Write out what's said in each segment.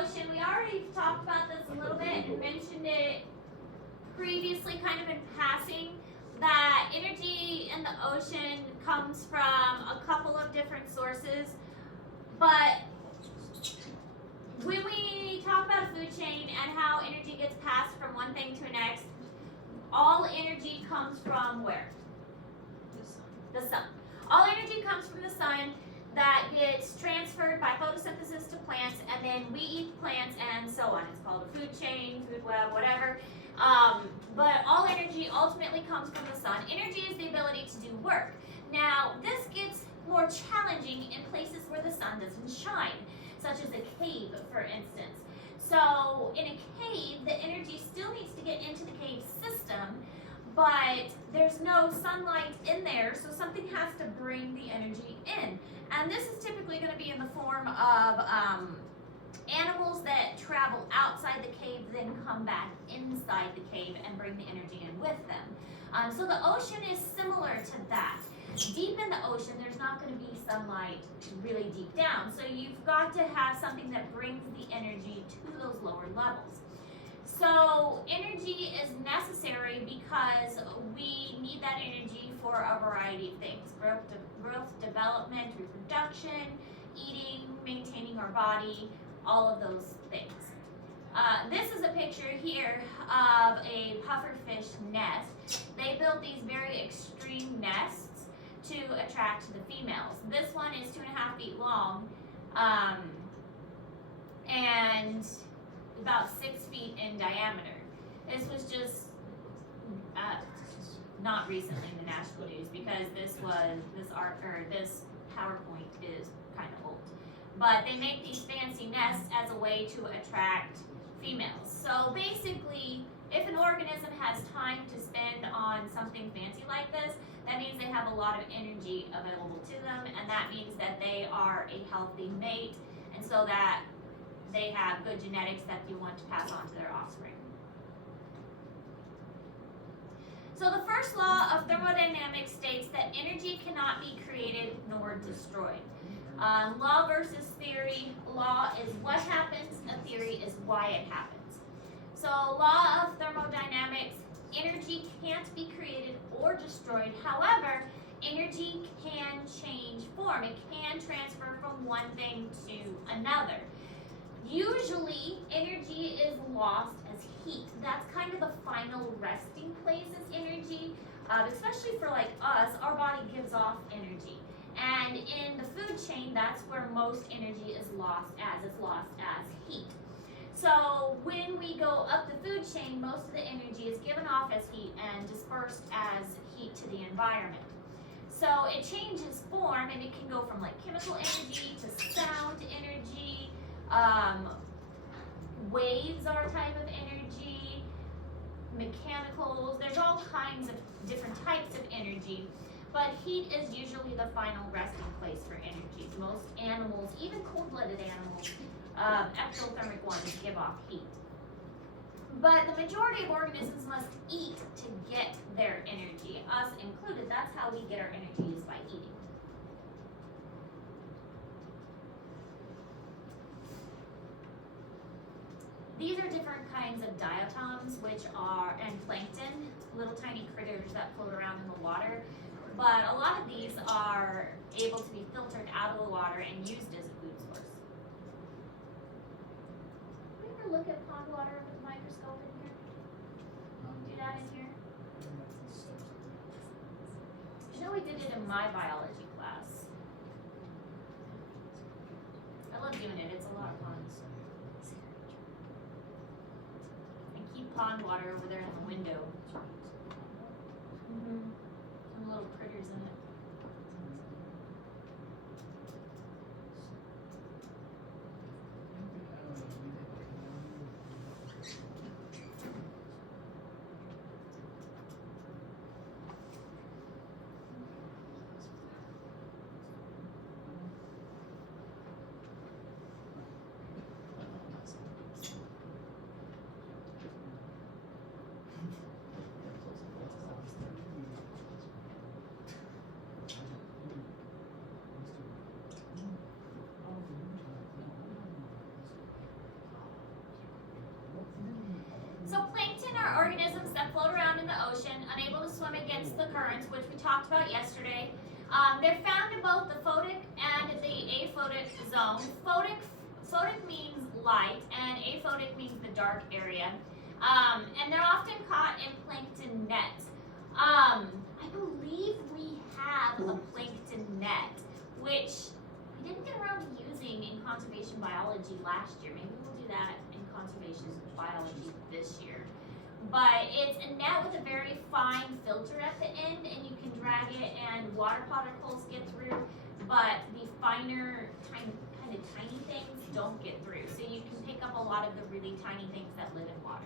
ocean, we already talked about this a little bit and mentioned it previously, kind of in passing, that energy in the ocean comes from a couple of different sources. But when we talk about a food chain and how energy gets passed from one thing to the next, all energy comes from where? The sun. All energy comes from the sun that gets transferred by photosynthesis to plants, and then we eat plants and so on. It's called a food chain, food web, whatever. But all energy ultimately comes from the sun. Energy is the ability to do work. Now, this gets more challenging in places where the sun doesn't shine, such as a cave, for instance. So in a cave, the energy still needs to get into the cave system, but there's no sunlight in there, so something has to bring the energy in. And this is typically going to be in the form of animals that travel outside the cave, then come back inside the cave and bring the energy in with them. So the ocean is similar to that. Deep in the ocean, there's not going to be sunlight really deep down, so you've got to have something that brings the energy to those lower levels. So energy is necessary because we need that energy for a variety of things: growth, development, reproduction, eating, maintaining our body, all of those things. This is a picture here of a pufferfish nest. They build these very extreme nests to attract the females. This one is 2.5 feet long and about 6 feet in diameter. This was just not recently in the national news because this PowerPoint is kind of old. But they make these fancy nests as a way to attract females. So basically, if an organism has time to spend on something fancy like this, that means they have a lot of energy available to them, and that means that they are a healthy mate, and so that they have good genetics that you want to pass on to their offspring. So the first law of thermodynamics states that energy cannot be created nor destroyed. Law versus theory. Law is what happens, a theory is why it happens. So law of thermodynamics, energy can't be created or destroyed. However, energy can change form. It can transfer from one thing to another. Usually, energy is lost as heat. That's kind of the final resting place is energy. Especially for like us, our body gives off energy. And in the food chain, that's where most energy is lost as. It's lost as heat. So when we go up the food chain, most of the energy is given off as heat and dispersed as heat to the environment. So it changes form, and it can go from like chemical energy to sound energy. Waves are a type of energy. Mechanicals, there's all kinds of different types of energy. But heat is usually the final resting place for energies. Most animals, even cold-blooded animals, ectothermic ones, give off heat. But the majority of organisms must eat to get their energy, us included. That's how we get our energy, is by eating. These are different kinds of diatoms, and plankton, little tiny critters that float around in the water. But a lot of these are able to be filtered out of the water and used as a food source. Can we ever look at pond water with a microscope in here? Do that in here? You know, we did it in my biology class. I love doing it. It's a lot of fun. And keep pond water over there in the window. Some little critters in it. swim against the currents, which we talked about yesterday. They're found in both the photic and the aphotic zone. Photic means light, and aphotic means the dark area. And they're often caught in plankton nets. I believe we have a plankton net, which we didn't get around to using in conservation biology last year. Maybe we'll do that in conservation biology this year. But it's a net with a very fine filter at the end, and you can drag it and water particles get through, but the finer, kind of tiny things don't get through. So you can pick up a lot of the really tiny things that live in water.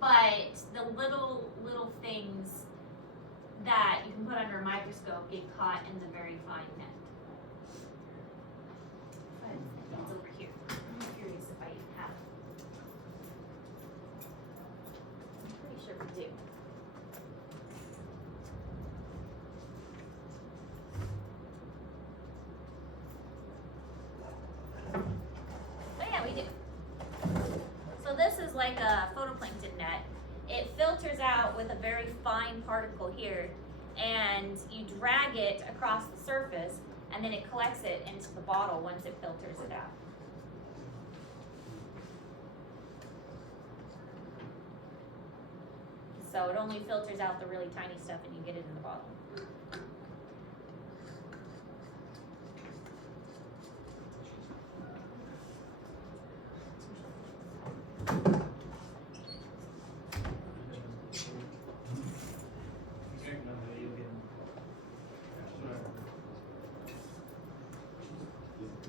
But the little things that you can put under a microscope get caught in the very fine net. But it's over here. I'm curious if I have it. I'm pretty sure we do. Oh yeah, we do. So this is like a photoplankton net. It filters out with a very fine particle here, and you drag it across the surface, and then it collects it into the bottle once it filters it out. So it only filters out the really tiny stuff, and you get it in the bottle.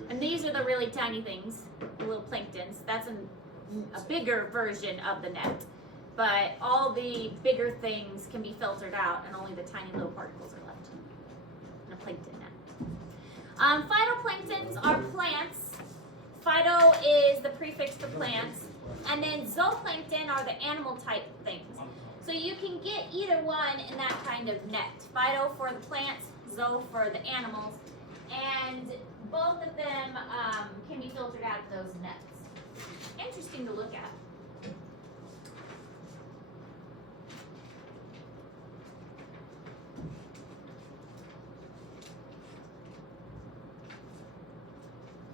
And these are the really tiny things, the little planktons. That's a bigger version of the net. But all the bigger things can be filtered out, and only the tiny little particles are left in a plankton net. Phytoplanktons are plants. Phyto is the prefix for plants. And then zooplankton are the animal type things. So you can get either one in that kind of net. Phyto for the plants, zoo for the animals. And both of them can be filtered out of those nets. Interesting to look at.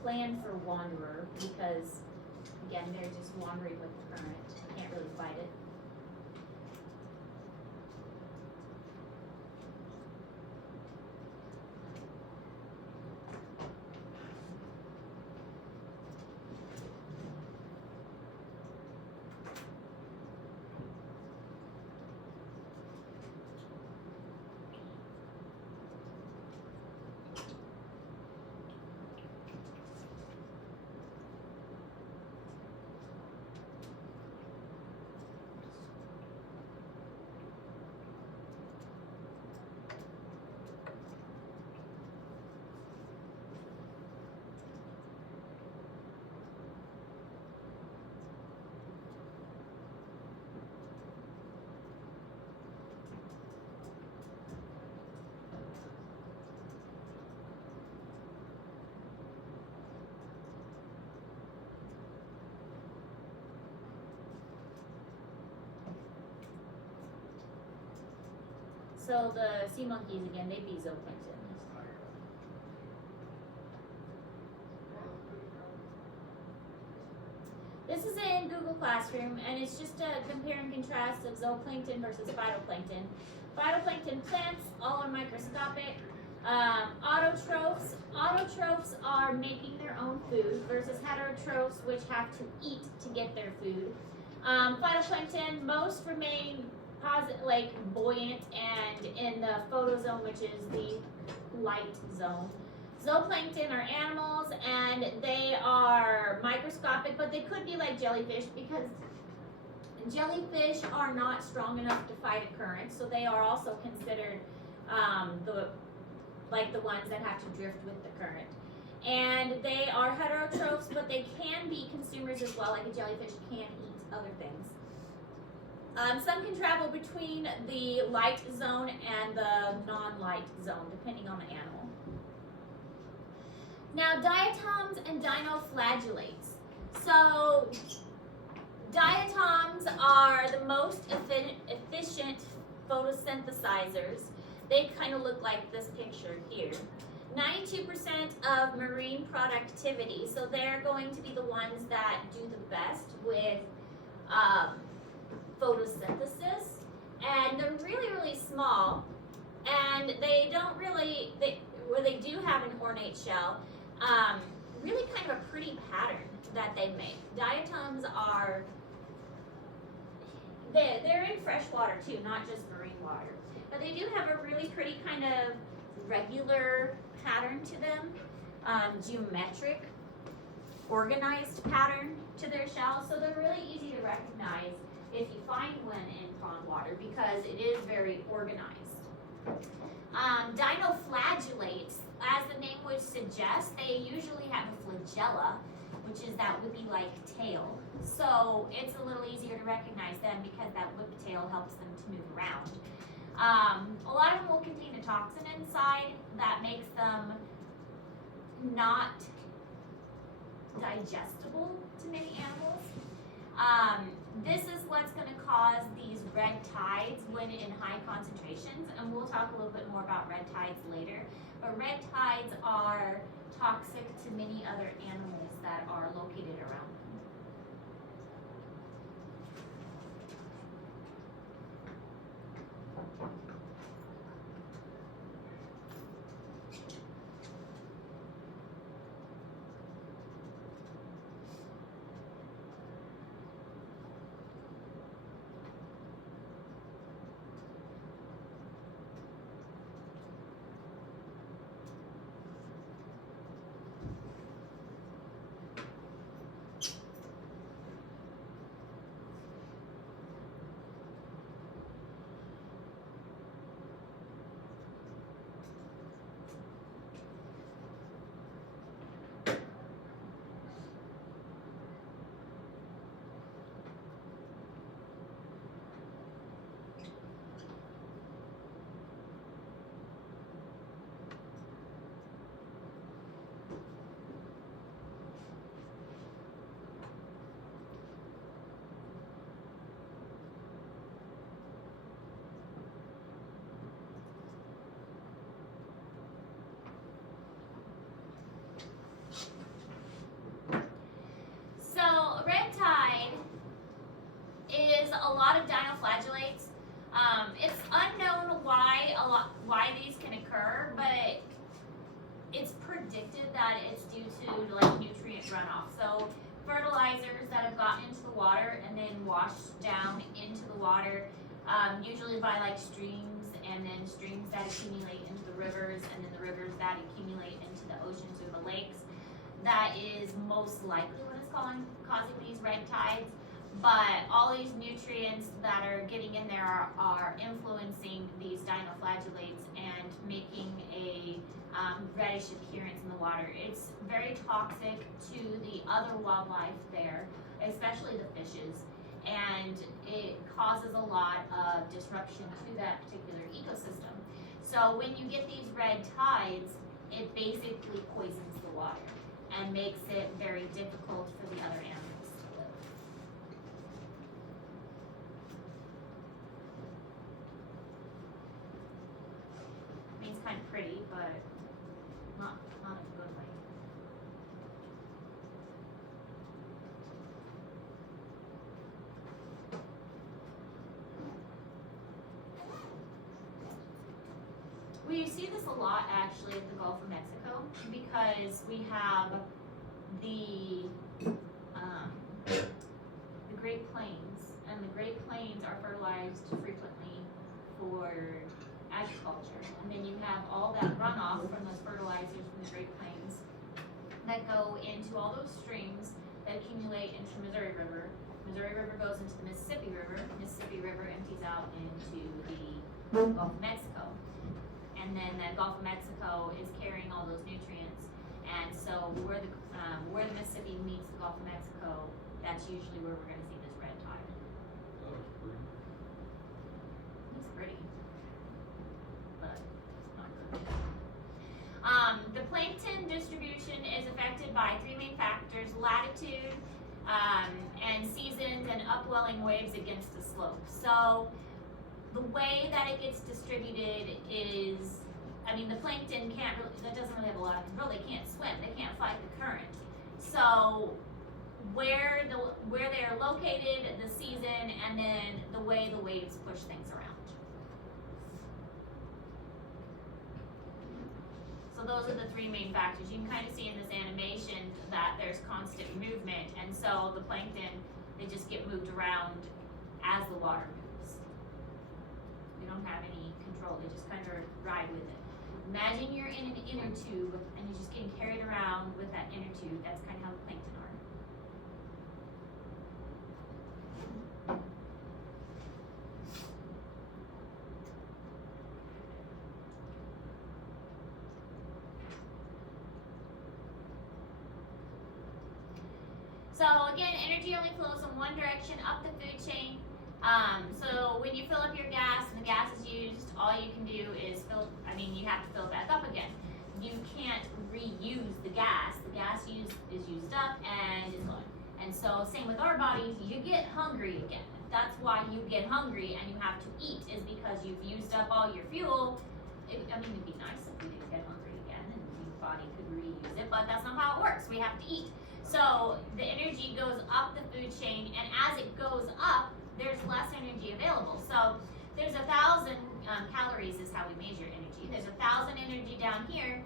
Plan for wanderer, because again, they're just wandering with the current. You can't really fight it. So the sea monkeys, again, they'd be zooplankton. This is in Google Classroom, and it's just a compare and contrast of zooplankton versus phytoplankton. Phytoplankton plants, all are microscopic. Autotrophs are making their own food versus heterotrophs, which have to eat to get their food. Phytoplankton, most remain buoyant and in the photozone, which is the light zone. Zooplankton are animals, and they are microscopic, but they could be like jellyfish, because jellyfish are not strong enough to fight a current, so they are also considered the ones that have to drift with the current. And they are heterotrophs, but they can be consumers as well, like a jellyfish can eat other things. Some can travel between the light zone and the non-light zone, depending on the animal. Now, diatoms and dinoflagellates. So, Diatoms are the most efficient photosynthesizers. They kind of look like this picture here. 92% of marine productivity, so they're going to be the ones that do the best with photosynthesis. And they're really, really small, and they don't really, they do have an ornate shell, really kind of a pretty pattern that they make. Diatoms are, they're in fresh water too, not just marine water. But they do have a really pretty kind of regular pattern to them, geometric, organized pattern to their shell. So they're really easy to recognize if you find one in pond water because it is very organized. Dinoflagellates, as the name would suggest, they usually have a flagella, which is that whippy-like tail. So it's a little easier to recognize them because that whip tail helps them to move around. A lot of them will contain a toxin inside that makes them not digestible to many animals. This is what's going to cause these red tides when in high concentrations, and we'll talk a little bit more about red tides later. But red tides are toxic to many other animals that are located around them. A lot of dinoflagellates. It's unknown why these can occur, but it's predicted that it's due to like nutrient runoff. So fertilizers that have gotten into the water and then washed down into the water, usually by like streams, and then streams that accumulate into the rivers, and then the rivers that accumulate into the oceans or the lakes. That is most likely what is causing these red tides. But all these nutrients that are getting in there are influencing these dinoflagellates and making a reddish appearance in the water. It's very toxic to the other wildlife there, especially the fishes, and it causes a lot of disruption to that particular ecosystem. So when you get these red tides, it basically poisons the water and makes it very difficult for the other animals. Kind of pretty, but not in a good way. We see this a lot actually at the Gulf of Mexico because we have the Great Plains, and the Great Plains are fertilized frequently for agriculture, and then you have all that runoff from those fertilizers from the Great Plains that go into all those streams that accumulate into Missouri River. Missouri River goes into the Mississippi River. Mississippi River empties out into the Gulf of Mexico, and then that Gulf of Mexico is carrying all those nutrients. And so where the Mississippi meets the Gulf of Mexico, that's usually where we're going to see this red tide. That looks pretty. It's pretty. The plankton distribution is affected by three main factors: latitude, and seasons and upwelling waves against the slope. So the way that it gets distributed is, I mean, the plankton can't really, that doesn't really have a lot of control. They can't swim. They can't fight the current. So where they are located, the season, and then the way the waves push things around. So those are the three main factors. You can kind of see in this animation that there's constant movement, and so the plankton, they just get moved around as the water moves. They don't have any control. They just kind of ride with it. Imagine you're in an inner tube and you're just getting carried around with that inner tube. That's kind of how the plankton are. So again, energy only flows in one direction up the food chain. So when you fill up your gas and the gas is used, all you can do is you have to fill it back up again. You can't reuse the gas. The gas is used up and is gone. And so same with our bodies, you get hungry again. That's why you get hungry and you have to eat, is because you've used up all your fuel. It'd be nice if we didn't get hungry again and the body could reuse it, but that's not how it works. We have to eat. So the energy goes up the food chain, and as it goes up, there's less energy available. So there's 1,000 calories is how we measure energy. There's 1,000 energy down here.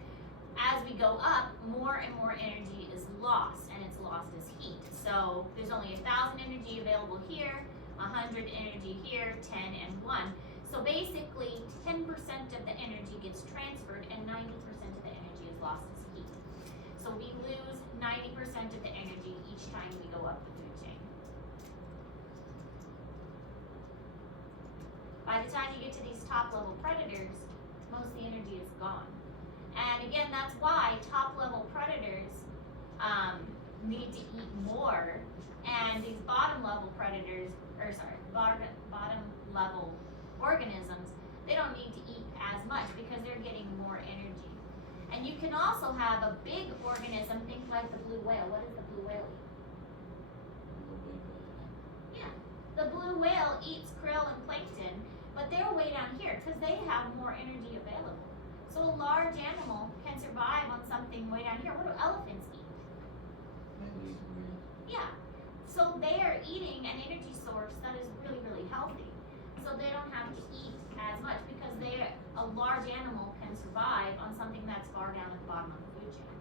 As we go up, more and more energy is lost, and it's lost as heat. So there's only 1,000 energy available here, 100 energy here, 10 and 1. So basically 10% of the energy gets transferred and 90% of the energy is lost as heat. So we lose 90% of the energy each time we go up the food chain. By the time you get to these top level predators, most of the energy is gone. And again, that's why top level predators need to eat more, and these bottom level predators, bottom level organisms, they don't need to eat as much because they're getting more energy. And you can also have a big organism, think like the blue whale. What does the blue whale eat? Yeah, the blue whale eats krill and plankton, but they're way down here because they have more energy available. So a large animal can survive on something way down here. What do elephants eat? Yeah, so they are eating an energy source that is really, really healthy. So they don't have to eat as much because a large animal can survive on something that's far down at the bottom of the food chain.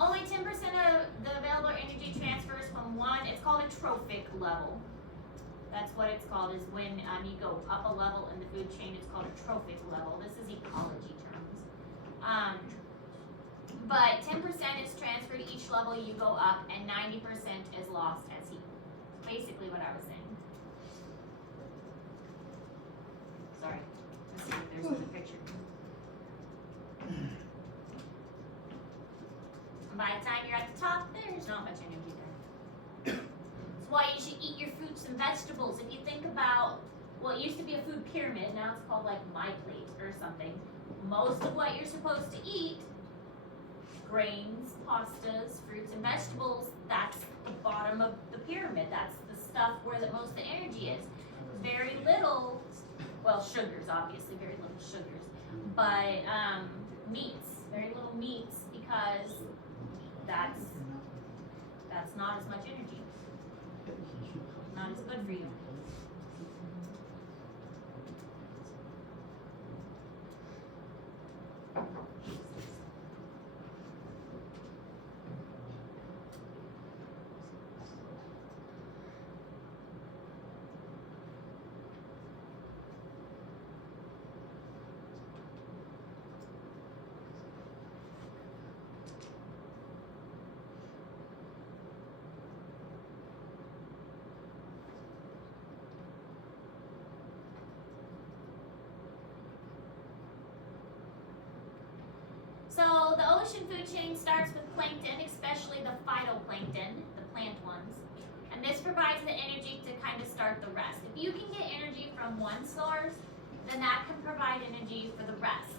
Only 10% of the available energy transfers from one, it's called a trophic level. That's what it's called, is when you go up a level in the food chain, it's called a trophic level. This is ecology terms. But 10% is transferred each level you go up, and 90% is lost as heat. Basically what I was saying. Sorry, let's see if there's another picture. And by the time you're at the top, there's not much energy there. That's why you should eat your fruits and vegetables. If you think about what used to be a food pyramid, now it's called like My Plate or something. Most of what you're supposed to eat, grains, pastas, fruits and vegetables, that's the bottom of the pyramid. That's the stuff where most of the energy is. Very little, well, sugars, obviously, very little sugars, but meats, very little meats, because that's not as much energy, not as good for you. So the ocean food chain starts with plankton, especially the phytoplankton, the plant ones. And this provides the energy to kind of start the rest. If you can get energy from one source, then that can provide energy for the rest.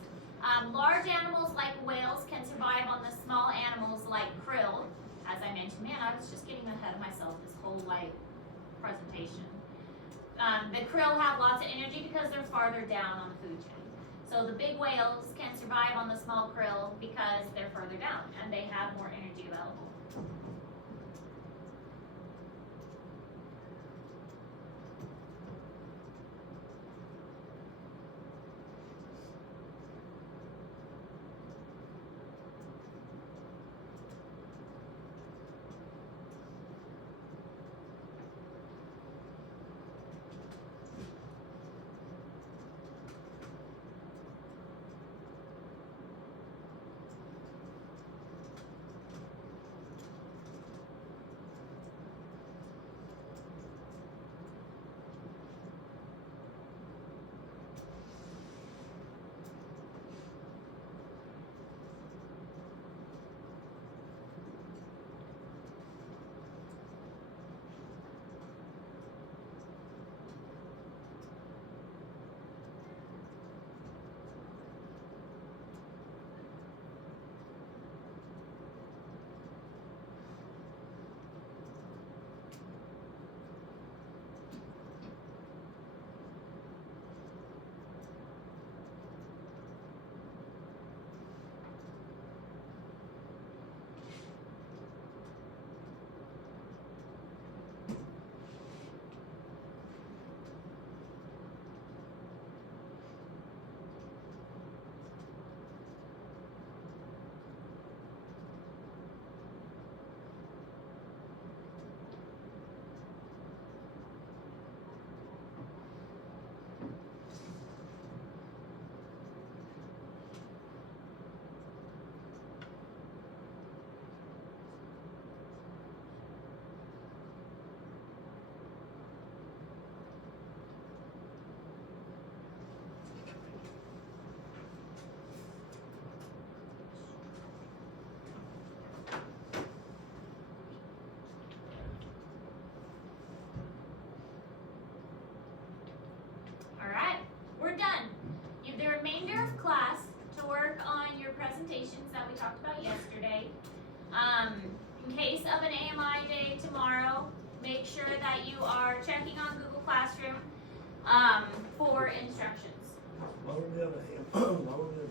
Large animals like whales can survive on the small animals like krill. As I mentioned, man, I was just getting ahead of myself this whole presentation. The krill have lots of energy because they're farther down on the food chain. So the big whales can survive on the small krill because they're further down and they have more energy available. We're done. You have the remainder of class to work on your presentations that we talked about yesterday. In case of an AMI day tomorrow, make sure that you are checking on Google Classroom for instructions. Why would we have an AMI day?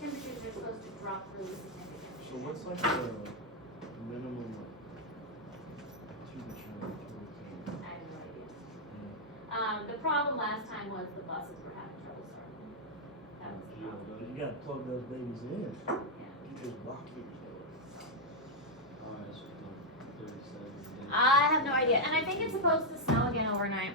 Temperatures are supposed to drop really significantly. So what's like the minimum temperature? I have no idea. The problem last time was the buses were having trouble starting. That was the problem. You gotta plug those babies in. Yeah. Keep those blockers. Alright, so 37. I have no idea. And I think it's supposed to snow again overnight.